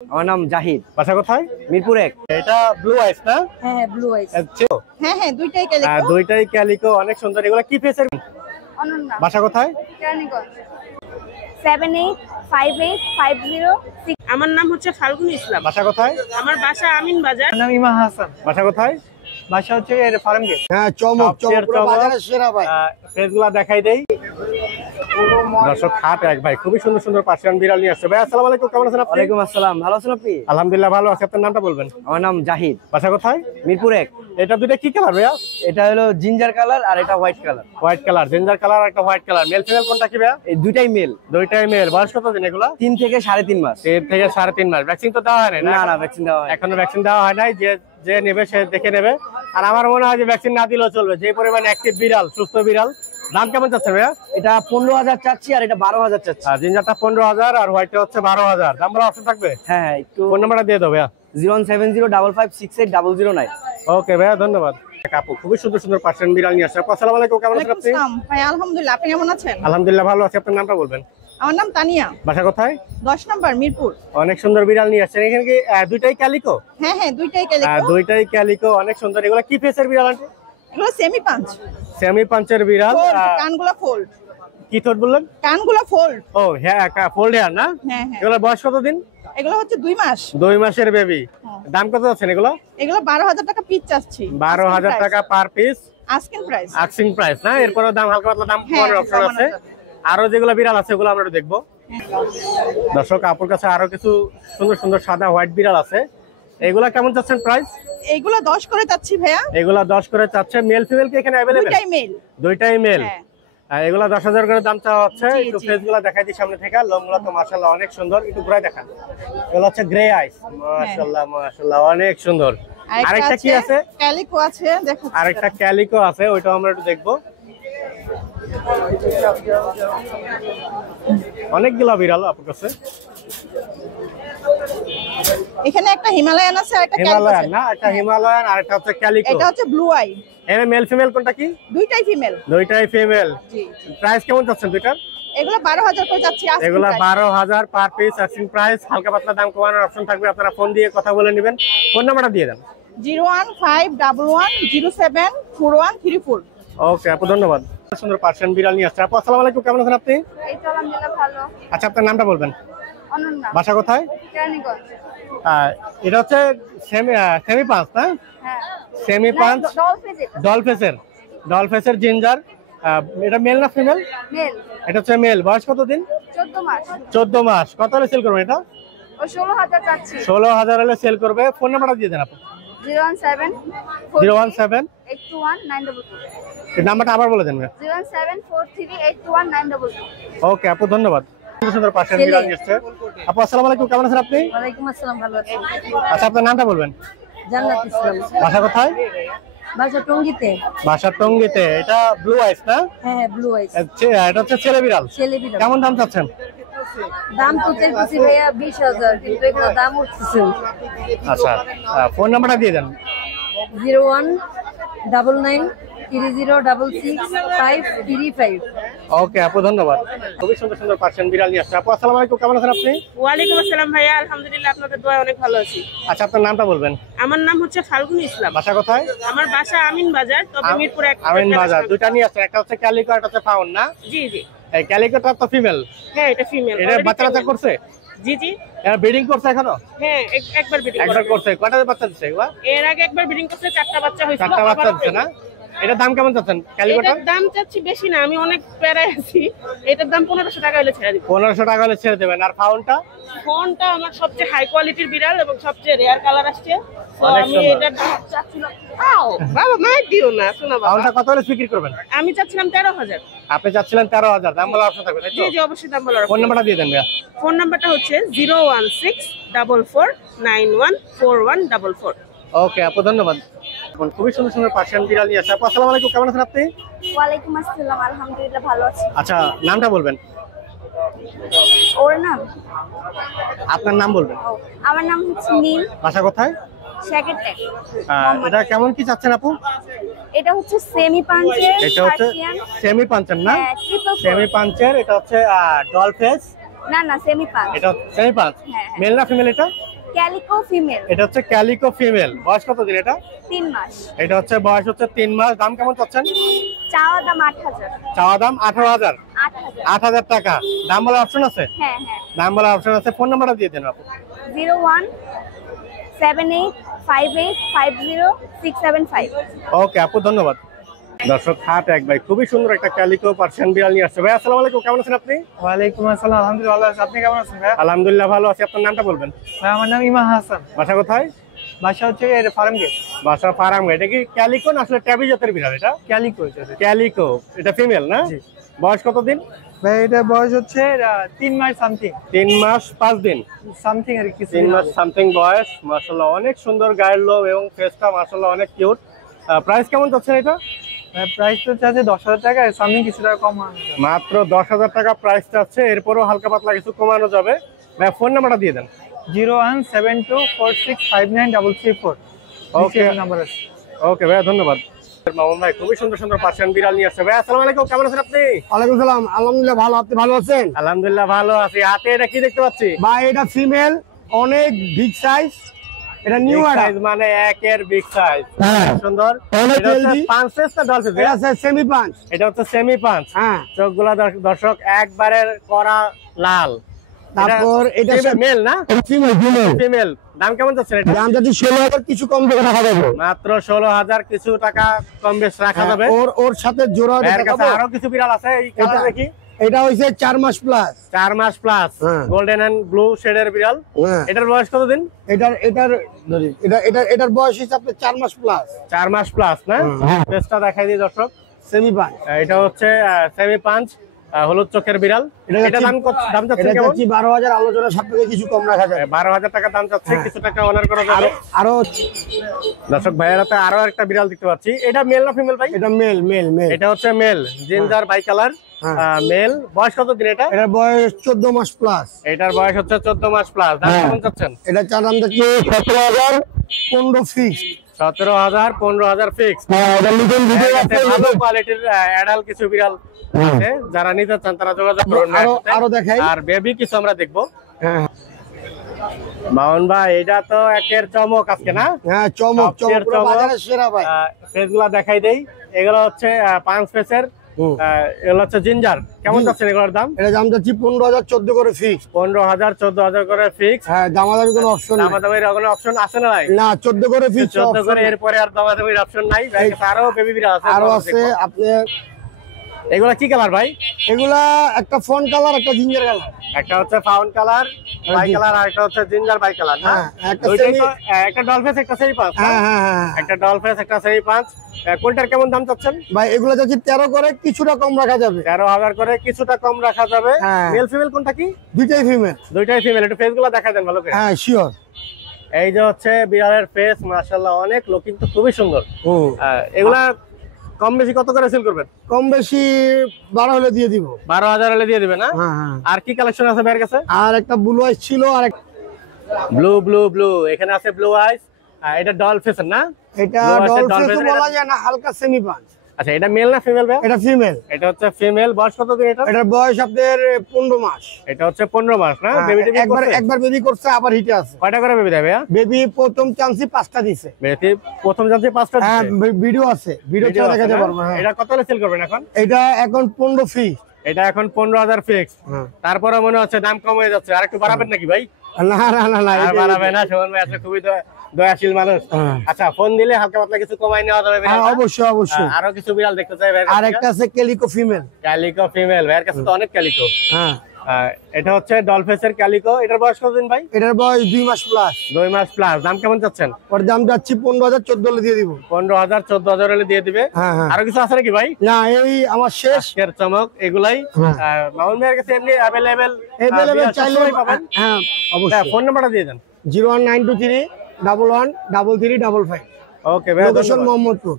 আমার নাম জাহিদ। বাসা কোথায়? মিরপুর ১। এটা ব্লু আইস না? হ্যাঁ ব্লু আইস। হ্যাঁ হ্যাঁ দুইটাই ক্যালিকো। দুইটাই ক্যালিকো, অনেক সুন্দর। এগুলা কি ফেসের? অনন্যা। বাসা কোথায়? কেরানীগঞ্জ। 785850 আমার নাম হচ্ছে ফাল্গুন ইসলাম। বাসা কোথায়? আমার বাসা আমিন বাজার। নাম ইমা হাসান। বাসা কোথায়? বাসা হচ্ছে ফার্ম গেট। হ্যাঁ চমক চমক পুরো বাজারের সেরা ভাই। ফেসগুলা দেখাই দেই। দর্শক হাট এক ভাই খুবই সুন্দর সুন্দর পার্সিয়ান বিড়াল নিয়ে আসছে। ভাই আসসালামু আলাইকুম, কেমন আছেন আপনি? ওয়ালাইকুম আসসালাম, ভালো আছেন আপনি? আলহামদুলিল্লাহ ভালো আছি। আপনার নামটা বলবেন? আমার নাম জাহিদ। বাসা কোথায়? মিরপুর ১। এটা দুইটা কি কালার ভাইয়া? এটা হলো জিঞ্জার কালার আর এটা white colour. White colour, ginger colour আর একটা হোয়াইট কালার। মেল ফিমেল কোনটা কি ভাইয়া? এই দুইটাই মেল। দুইটাই মেল। বয়স কত দিন এগুলা? 3 থেকে 3.5 মাস। 3 থেকে 3.5 মাস। ভ্যাকসিন তো দেওয়া হয় নাই? না না, ভ্যাকসিন দেওয়া হয়। এখনো ভ্যাকসিন দেওয়া হয় নাই। যে নেবে সে দেখে নেবে। আর আমার মনে হয় যে ভ্যাকসিন না দিলেও চলবে, যে পরিমাণ অ্যাক্টিভ বিড়াল, সুস্থ বিড়াল। দাম কেমন চাচ্ছে ভাইয়া? এটা 15,000 চাচ্ছি আর এটা 12,000 চাচ্ছি। আর জিঞ্জারটা 15,000 আর হোয়াইটটা হচ্ছে 12,000। দাম বলা অপশন থাকবে? হ্যাঁ একটু। ফোন নাম্বারটা দিয়ে দাও ভাইয়া। 07055680009। ওকে ভাইয়া, ধন্যবাদ। আপু খুবই সুন্দর সুন্দর পার্সিয়ান বিড়াল নিয়ে আসছে। আসসালামু আলাইকুম, কেমন আছেন আপনি? ভাই আলহামদুলিল্লাহ, আপনি কেমন আছেন? আলহামদুলিল্লাহ ভালো আছি। আপনার নামটা বলবেন? আমার নাম তানিয়া। বাসা কোথায়? 10 নম্বর মিরপুর। অনেক সুন্দর বিড়াল নিয়ে আসছেন। এখানে কি দুইটাই ক্যালিকো? হ্যাঁ দুইটাই ক্যালিকো। দুইটাই ক্যালিকো, অনেক সুন্দর। এগুলা কি ফেসের বিড়াল আন্টি? এগুলো সেমি পাঞ্চ। সেমি পাঞ্চের বিড়াল। কানগুলো ফোল্ড। কি ঠোঁট বললেন? কানগুলো ফোল্ড। ও হ্যাঁ, ফোল্ড হেয়ার না? হ্যাঁ। এগুলা বয়স কত দিন? এগুলো হচ্ছে 2 মাস। 2 মাসের বেবি। দাম কত আছেন এগুলো? এগুলো 12,000 টাকা পিস চাচ্ছি। 12,000 টাকা per piece. Asking price. Asking price না? এরপরও দাম হালকা পাতলা দাম কমানোর অপশন আছে। আরো যেগুলো বিড়াল আছে ওগুলো আমরা দেখবো। দর্শক আপুর কাছে আরো কিছু সুন্দর সুন্দর সাদা হোয়াইট বিড়াল আছে। এগুলা কেমন চাচ্ছেন প্রাইস? এগুলো 10 করে চাচ্ছি ভাইয়া। এগুলা 10 করে চাচ্ছে। মেল ফিমেল কি এখানে अवेलेबल? দুইটাই মেল। দুইটাই মেল। হ্যাঁ। এগুলা 10,000 করে দাম চাওয়া হচ্ছে। একটু ফেসগুলো দেখাই দিই সামনে থেকে। লোমগুলো তো মাশাআল্লাহ অনেক সুন্দর। একটু ঘুরাই দেখান। এগুলো হচ্ছে গ্রে আইস। মাশাআল্লাহ মাশাআল্লাহ অনেক সুন্দর। আরেকটা কি আছে? ক্যালিকো আছে, দেখো। আরেকটা ক্যালিকো আছে, ওইটাও আমরা একটু দেখবো। অনেকগুলা বিড়াল আপনার কাছে। এখানে একটা হিমালয়ান আছে আর একটা ক্যালিকো হিমালয়ান আছে। না? একটা হিমালয়ান আর একটা হচ্ছে ক্যালিকো। এটা হচ্ছে ব্লু আই। এর মেল ফিমেল কোনটা কি? দুইটাই ফিমেল। দুইটাই ফিমেল। জি। প্রাইস কেমন চাচ্ছেন দুইটার? এগুলো 12,000 করে যাচ্ছে। এগুলা 12,000 পার পিস আস্কিং প্রাইস। হালকা পাতলা দাম কমানোর অপশন থাকবে, আপনারা ফোন দিয়ে কথা বলে নেবেন। ফোন নাম্বারটা দিয়ে দেন। 01511074134। ওকে আপু, ধন্যবাদ। সুন্দর পার্সিয়ান বিড়াল নিয়ে আসছে। আপু আসসালামু আলাইকুম, কেমন আছেন আপনি? এই তো আলহামদুলিল্লাহ ভালো। আচ্ছা আপনার নামটা বলবেন? অনন্যা। বাসা কোথায়? কেরানীগঞ্জ। এটা হচ্ছে সেমি পাঁচ না? হ্যাঁ। সেমি পাঁচ ডলফিন ডলফেসের জিঞ্জার। এটা মেল না ফিমেল? মেল। এটা হচ্ছে মেল। বয়স কত দিন? 14 মাস। 14 মাস। কত হলে সেল করবেন এটা? ও 16,000 চাচ্ছি। 16,000 হলে সেল করবে। ফোন নাম্বারটা দিয়ে দেন আপু। 017 821 এই নাম্বারটা আবার বলে দেন। 0743821 ওকে আপু, ধন্যবাদ। সুন্দর সুন্দর পার্সিয়ান বিড়াল নিয়ে আসছে। আপু আসসালামু আলাইকুম, কেমন আছেন আপনি? ওয়ালাইকুম আসসালাম, ভালো আছি। আচ্ছা আপনার নামটা বলবেন? জান্নাত ইসলাম। বাসা কোথায়? বাসা টঙ্গীতে। বাসা টঙ্গীতে। এটা ব্লু আইস না? হ্যাঁ ব্লু আইস। এটা হচ্ছে ছেলে বিড়াল। ছেলে বিড়াল। কেমন দাম চাচ্ছেন? দাম তো চাইছি ভাইয়া 20,000, কিন্তু এখানে দাম উঠছে। আচ্ছা ফোন নাম্বারটা দিয়ে দেন। 01930666535। ওকে আপু, ধন্যবাদ। খুবই সুন্দর সুন্দর পার্সিয়ান বিড়াল নিয়ে আসছে। আপু আসসালামু আলাইকুম, কেমন আছেন আপনি? ওয়ালাইকুম আসসালাম ভাইয়া, আলহামদুলিল্লাহ আপনাদের দোয়ায় অনেক ভালো আছি। আচ্ছা আপনার নামটা বলবেন? আমার নাম হচ্ছে ফাল্গুন ইসলাম। বাসা কোথায়? আমার বাসা আমিন বাজার, তবে মিরপুর 1। আমিন বাজার। দুইটা নিয়ে আসছে, একটা হচ্ছে ক্যালিকো, একটা হচ্ছে ফাউন না? জি জি। এই ক্যালিকোটা তো ফিমেল। হ্যাঁ এটা ফিমেল। এটা বাচ্চা করছে? জি জি। এরা ব্রিডিং করছে এখনো? হ্যাঁ একবার ব্রিডিং একবার করছে। কয়টা বাচ্চা দিচ্ছে এগুলা? এর আগে একবার ব্রিডিং করতে 4টা বাচ্চা হয়েছিল। 4টা বাচ্চা দিচ্ছে না? এটার দাম কেমন চাচ্ছেন ক্যালিকোটা? এটার দাম চাচ্ছি বেশি না, আমি অনেক প্যারায় আছি। এটার দাম 1500 টাকা হলে ছেড়ে দিব। 1500 টাকা হলে ছেড়ে দেবেন। আর ফাউনটা? ফোনটা আমার সবচেয়ে হাই কোয়ালিটির বিড়াল এবং সবচেয়ে রেয়ার কালার আসছে। তো অনেক আমি সুন্দর। এটার দাম চাচ্ছিলাম। আও বাবা মার দিও না, শোনা বাবা। ফাউনটা কত হলে বিক্রি করবেন? আমি চাচ্ছিলাম 13,000। আপনি চাচ্ছিলেন 13,000। দাম বলার অপশন থাকবে তাই জি তো? জি অবশ্যই দাম বলার। ফোন নাম্বারটা দিয়ে দেন ভাইয়া। ফোন নাম্বারটা হচ্ছে 01644914144। ওকে আপু, ধন্যবাদ। খুবই সুন্দর সুন্দর পার্সিয়ান বিড়াল নিয়ে আসছে। আপু আসসালামু আলাইকুম, কেমন আছেন আপনি? ওয়ালাইকুম আসসালাম, আলহামদুলিল্লাহ ভালো আছি। আচ্ছা নামটা বলবেন? ওর নাম? আপনার নাম বলবেন। আমার নাম হচ্ছে নীল। বাসা কোথায়? সেকেন্ডে। এটা কেমন কি চাচ্ছেন আপু? এটা হচ্ছে সেমি পাঞ্চের। এটা হচ্ছে সেমি পাঞ্চের না? হ্যাঁ, সেমি পাঞ্চের। এটা হচ্ছে ডলফেস। না না, সেমি পাঞ্চ। এটা সেমি পাঞ্চ। হ্যাঁ। মেল না ফিমেল এটা? ক্যালিকো ফিমেল, এটা হচ্ছে ক্যালিকো ফিমেল, বয়স কত দিন এটা? 3 মাস। এটা হচ্ছে বয়স হচ্ছে 3 মাস। দাম কেমন চাচ্ছেন? চাওয়া দাম 8000। চাওয়া দাম 18,000। 8000। 8,000 টাকা। দাম বলার অপশন আছে? হ্যাঁ হ্যাঁ। দাম বলার অপশন আছে। ফোন নাম্বারটা দিয়ে দেন আপু। 01785850 675। ওকে আপু, ধন্যবাদ। দর্শক, হাট এক ভাই খুবই সুন্দর একটা ক্যালিকো পার্সিয়ান বিড়াল নিয়ে আসছে। ভাই আসসালামু আলাইকুম, কেমন আছেন আপনি? ওয়ালাইকুম আসসালাম, আলহামদুলিল্লাহ ভালো আছি। আপনি কেমন আছেন ভাই? আলহামদুলিল্লাহ ভালো আছি। আপনার নামটা বলবেন? ভাই আমার নাম ইমা হাসান, বাসা কোথায়? বাসা হচ্ছে ফার্ম গেট। বাসা ফার্ম। এটা কি ক্যালিকো না আসলে ট্যাবি জাতের বিড়াল? এটা ক্যালিকো। ক্যালিকো। এটা ফিমেল না? জি। বয়স কতদিন? ভাই এটা বয়স হচ্ছে 3 মাস সামথিং। 3 মাস 5 দিন। সামথিং আর কি। 3 মাস সামথিং বয়স। মাশাআল্লাহ অনেক সুন্দর গায়ের লোম এবং ফেসটা মাশাআল্লাহ অনেক কিউট। প্রাইস কেমন যাচ্ছে এটা? প্রাইস তো চাচ্ছে 10,000 টাকা, সামথিং কিছু টাকা কম হবে। মাত্র 10,000 টাকা প্রাইস চাচ্ছে। এরপরও হালকা পাতলা কিছু কমানো যাবে। ভাই ফোন নাম্বারটা দিয়ে দেন। 0172465934। ওকে নাম্বার আছে। ওকে ভাই, ধন্যবাদ। মামুন ভাই খুবই সুন্দর সুন্দর পার্সিয়ান বিড়াল নিয়ে আসছে। ভাই আসসালামু আলাইকুম, কেমন আছেন আপনি? ওয়ালাইকুম সালাম, আলহামদুলিল্লাহ ভালো। আপনি ভালো আছেন? আলহামদুলিল্লাহ ভালো আছি। হাতে এটা কি দেখতে পাচ্ছি? ভাই এটা ফিমেল, অনেক বিগ সাইজ। এটা নিউ Big অ্যাডাল্ট। size মানে একের বিগ সাইজ। হ্যাঁ। সুন্দর। অনেক এটা হচ্ছে healthy। পাঁচ ফেস না ডল ফেস? এটা আছে সেমি পাঁচ। এটা হচ্ছে সেমি পাঁচ। হ্যাঁ। চোখগুলা দর্শক একবারের করা লাল। তারপর এটা মেল না? Female, female. ফিমেল। দাম কেমন যাচ্ছে এটা? দাম যদি 16,000 কিছু কম করে রাখা যাবে। মাত্র 16,000 কিছু টাকা কম বেশ রাখা যাবে। ওর সাথে জোড়া এর কাছে আরো কিছু বিড়াল আছে, এই কালার দেখি। এটা হইছে 4 মাস প্লাস। 4 মাস প্লাস, হ্যাঁ। গোল্ডেন এন্ড ব্লু শেডের বিড়াল। হ্যাঁ। এটার বয়স কতদিন? এটার বয়স হিসাবে 4 মাস প্লাস। 4 মাস প্লাস না? হ্যাঁ। ফেসটা দেখাই দিই দর্শক। সেমি পাঁচ। এটা হচ্ছে সেমি পাঞ্চ, হলুদ চোখের বিড়াল। এটা দাম যাচ্ছে এটা কেমন? 12,000, আলোচনা সাপেক্ষে কিছু কম রাখা যাবে। 12,000 টাকা দাম যাচ্ছে, হ্যাঁ। কিছু টাকা অনার করা যাবে। আরো দর্শক ভাইয়ের হাতে আরো একটা বিড়াল দেখতে পাচ্ছি। এটা মেল না ফিমেল ভাই? এটা মেল, মেল, মেল। এটা হচ্ছে male, ginger by colour male. বয়স কত দিন এটা? এটার বয়স 14 মাস প্লাস। এটার বয়স হচ্ছে 14 মাস প্লাস। দাম কেমন চাচ্ছেন? এটা চার দাম যাচ্ছে 17,000, 15 ফিক্স। 17,000, 15,000 ফিক্স। ভালো কোয়ালিটির অ্যাডাল কিছু বিড়াল আছে, যারা নিতে চান তারা যোগাযোগ করুন। আরো দেখাই। আর বেবি কিছু আমরা দেখবো। হ্যাঁ মামুন ভাই এটা তো একের চমক আজকে না? হ্যাঁ, চমক সবচেয়ে চমক, পুরো বাজারের সেরা ভাই। ফেস গুলা দেখাই দেই। এগুলো হচ্ছে 5 ফেসের। এগুলো হচ্ছে জিঞ্জার। কেমন যাচ্ছে এগুলোর দাম? এটা দাম যাচ্ছে 15,000, 14 করে ফিক্স। 15,000, 14,000 করে ফিক্স। হ্যাঁ, দামাদামি কোনো অপশন নেই। দামাদামির কোনো অপশন আছে না ভাই? না, 14 করে ফিক্স। 14 করে, এরপরে আর দামাদামির অপশন নাই। আরো বেবি বিড়াল আছে, আরো আছে আপনার। এগুলা কি কালার ভাই? এগুলা একটা ফন কালার, একটা জিঞ্জার কালার। একটা হচ্ছে ফাউন্ড কালার বাই কালার, আর একটা হচ্ছে জিঞ্জার বাই কালার না? হ্যাঁ, একটা দুইটাই তো, একটা ডলফেস একটা সেরি পাঁচ। হ্যাঁ হ্যাঁ হ্যাঁ। একটা ডলফেস একটা সেরি পাঁচ। কোনটার কেমন দাম চাচ্ছেন? ভাই এগুলা যাচ্ছে 13 করে, কিছুটা কম রাখা যাবে। 13,000 করে, কিছুটা কম রাখা যাবে। হ্যাঁ। মেল ফিমেল কোনটা কি? দুইটাই ফিমেল। দুইটাই ফিমেল। একটু ফেস গুলা দেখা দেন ভালো করে। হ্যাঁ, শিওর। এই যে হচ্ছে বিড়ালের ফেস, মাশাআল্লাহ অনেক লোক, কিন্তু খুবই সুন্দর। এগুলা কম বেশি কত করে সেল করবেন? কম বেশি 12 হলে দিয়ে দিব। 12,000 হলে দিয়ে দিবে না? হ্যাঁ হ্যাঁ। আর কি কালেকশন আছে ভাইয়ের কাছে? আর একটা ব্লু আইস ছিল, আর ব্লু ব্লু ব্লু, এখানে আছে ব্লু আইস। এটা ডল ফেস না? এটা Blue eyes এর ডলফিন dolphin এর- বলা যায় না, হালকা সেমি পাঁচ। আচ্ছা, এটা মেল না ফিমেল ভাই? এটা ফিমেল। এটা হচ্ছে ফিমেল। বয়স কত দিন এটা? এটার বয়স আপনার 15 মাস। এটা হচ্ছে 15 মাস না? হ্যাঁ, বেবি টেবি করছে? একবার বেবি করছে, আবার হিটে আছে। কয়টা করে বেবি দেবে? বেবি প্রথম চান্সই 5টা দিছে। বেবি প্রথম যাচ্ছে 5টা হ্যাঁ, দিচ্ছে। ভিডিও আছে, ভিডিও Video ছাড়া আছে দেখাতে না? পারবো। হ্যাঁ, এটা কত হলে সেল করবেন এখন? এটা এখন 15 ফিক্স। এটা এখন 15,000 ফিক্স। তারপরে মনে হচ্ছে দাম কম হয়ে যাচ্ছে, আর একটু বাড়াবেন নাকি ভাই? না না না না, আর বাড়াবে না? সুমন ভাই আসলে খুবই দয়াশীল মানুষ। হ্যাঁ। আচ্ছা, ফোন দিলে হালকা পাতলা কিছু কমাই নেওয়া যাবে হ্যাঁ, বিড়াল না? অবশ্যই অবশ্যই। আরো কিছু বিড়াল দেখতে চাই ভাইয়ের আর কাছে। একটা আছে ক্যালিকো ফিমেল। ক্যালিকো ফিমেল, ভাইয়ের কাছে তো অনেক ক্যালিকো। হ্যাঁ, এটা হচ্ছে ডলফেসের ক্যালিকো। এটার বয়স কতদিন ভাই? এটার বয়স 2 মাস প্লাস। 2 মাস প্লাস। দাম কেমন চাচ্ছেন? ওর দাম যাচ্ছে 15,000, 14 হলে দিয়ে দিব। 15,000, 14,000 হলে দিয়ে দিবে। হ্যাঁ হ্যাঁ। আরো কিছু আছে নাকি ভাই? না, এই আমার শেষ। আজকের চমক এগুলাই। হ্যাঁ। মামুন ভাইয়ের কাছে এমনি অ্যাভেলেবেল চাইলে হ্যাঁ অবশ্যই। ফোন নাম্বারটা দিয়ে দেন। 01923 11 33 55। ওকে ভাই, লোকেশন ধন্যবাদ। মোহাম্মদপুর।